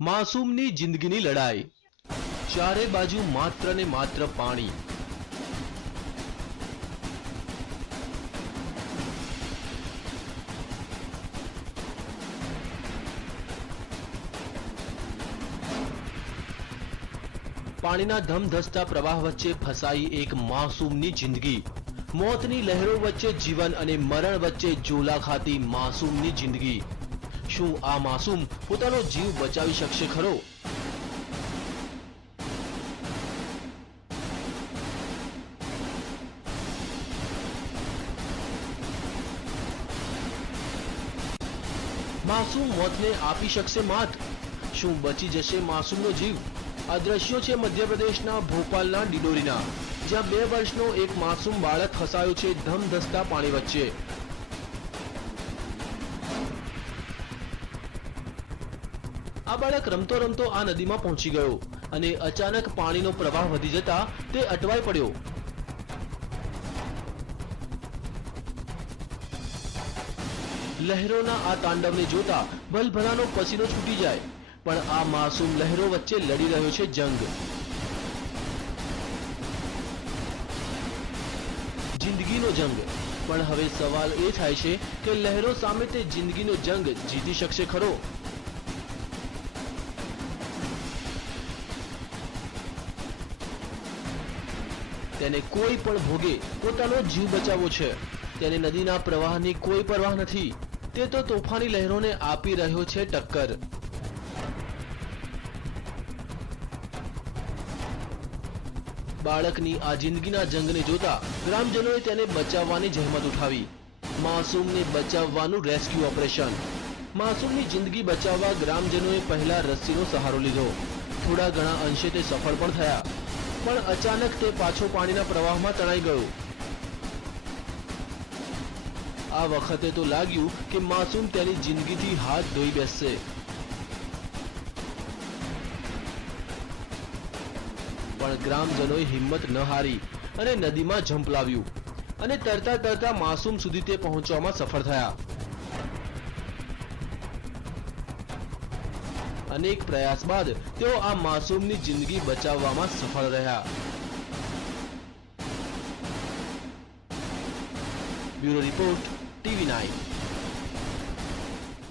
માસૂમની જિંદગીની લડાઈ, ચારે બાજુ માત્ર ને માત્ર પાણી। પાણીના ધમધસતા પ્રવાહ વચ્ચે ફસાઈ એક માસૂમની જિંદગી। મોતની લહેરો વચ્ચે જીવન અને મરણ વચ્ચે ઝોલા ખાતી માસૂમની જિંદગી। શું આ માસૂમ પોતાનો જીવ બચાવી શકશે ખરો? માસૂમ મોતને આપી શકશે માત? શું બચી જશે માસૂમનો જીવ? આ દ્રશ્યો છે મધ્યપ્રદેશના ભોપાલના ડિડોરીના, જ્યાં 2 વર્ષનો એક માસૂમ બાળક ફસાયો છે ધમધસતા પાણી વચ્ચે। આ બાળક રમતો રમતો આ નદીમાં પહોંચી ગયો અને અચાનક પાણીનો પ્રવાહ વધી જતા તે અટવાઈ પડ્યો। લહેરોના આ તાંડવને જોતા ભલભલાનો પસીનો છૂટી જાય, પણ આ માસૂમ લહેરો વચ્ચે લડી રહ્યો છે જંગ। જિંદગીનો જંગ। પણ હવે સવાલ એ થાય છે કે લહેરો સામે તે જિંદગીનો જંગ જીતી શકશે ખરો? તેને કોઈ પણ ભોગે પોતાનો જીવ બચાવવો છે। તેને નદીના પ્રવાહની કોઈ પરવાહ નથી। તે તો તોફાની લહેરોને આપી રહ્યો છે ટક્કર। બાળકની આ જિંદગીના જંગને જોતા ગ્રામજનોએ તેને બચાવવાની જહેમત ઉઠાવી। માસૂમને બચાવવાનું રેસ્ક્યુ ઓપરેશન। માસૂમની જિંદગી બચાવવા ગ્રામજનોએ પહેલા રસ્સીનો સહારો લીધો। થોડા ઘણા અંશે તે સફળ પણ થયા, પણ અચાનક તે પાછો પાણીના પ્રવાહમાં તણાઈ ગયો। આ વખતે તો લાગ્યું કે માસૂમ તેની જિંદગીથી હાથ ધોઈ બેસશે, પણ ગ્રામજનોએ હિંમત ન હારી અને નદીમાં ઝંપલાવ્યું અને તરતા તરતા માસૂમ સુધી તે પહોંચવામાં સફળ થયા। અનેક પ્રયાસ બાદ તેઓ આ માસૂમની જિંદગી બચાવવામાં સફળ રહ્યા। Bureau report, TV9।